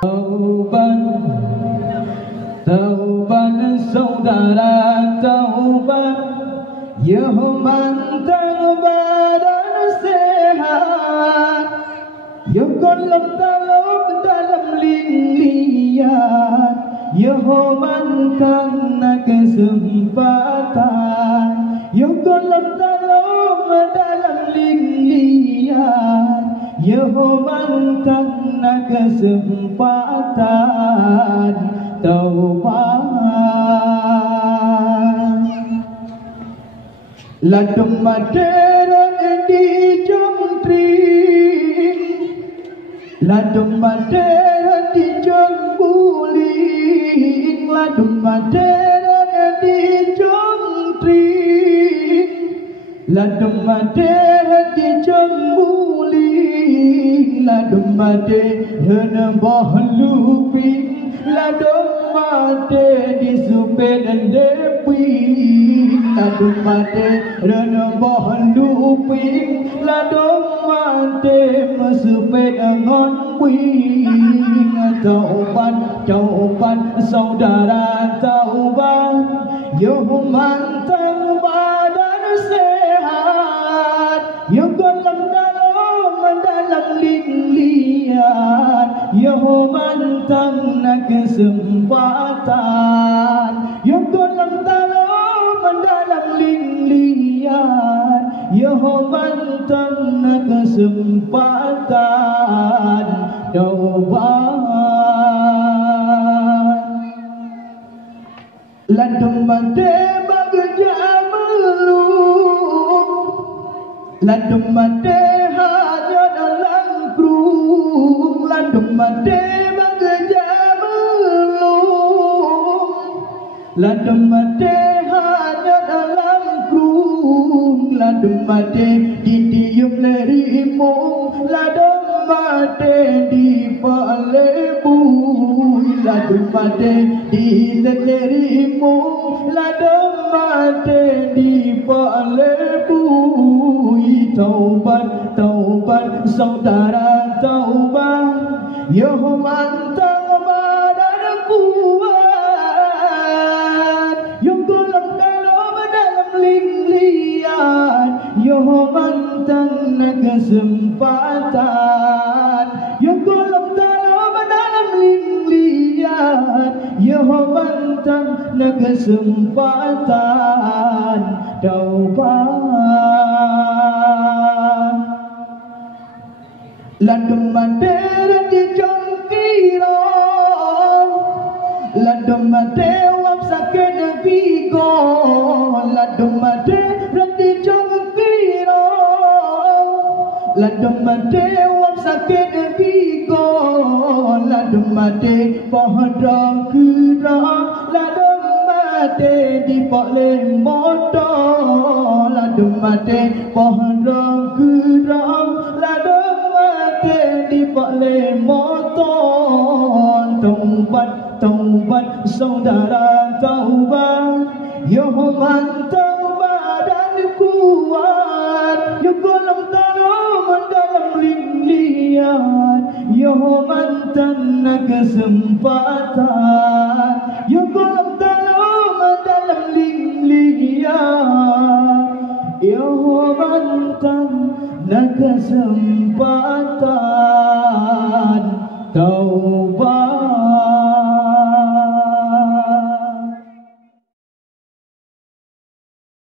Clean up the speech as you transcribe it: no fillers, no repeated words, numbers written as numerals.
Taubat, taubat saudara taubat, ya mantan badan sehat, ya kolam dalam lilian, ya mantan nak kesempatan, ya kolam dalam lilian, ya mantan nak kesempatan taubat. Ladum materan di jongtring, ladum materan di jongbuling, ladum materan di jongtring, ladum materan di jongbuling, ladum materan bahluping, ladum mate di supen depi, ladum mate rena bahluping, ladum mate mesupen ngon wing. Taubat, taubat saudara taubat, ya mantan badan sehat, ya kolam dalam lilian, ya mantan nak kesempatan, ya kolam dalam lilian, ya mantan nak kesempatan taubat. Ladum mate bagja meluk, ladum mate hanya dalam krung, ladum mate bagja meluk, ladum mate hanya dalam krung, ladum mate ditiup lerimung, ladum mate di palebu, ladum mate di lerimung, ladum mate di palebu. Taubat, taubat saudara taubat, ya mantan badan kuat, ya kolam dalam lilian, ya mantan kesempatan, ya kolam dalam lilian, ya mantan kesempatan taubat. Ladum mate di jongkiro, ladum mate wap sakit bigo, ladum mate di jongkiro, ladum mate wap sakit bigo, ladum mate pohon kira, ladum mate di pole motor, ladum mate pohon kira, ladum di pale motor. Taubat, taubat saudara taubat, ya mantan badan kuat, ya kolam dalam lilian, ya mantan kesempatan, ya kolam dalam lilian, ya mantan kesempatan taubat.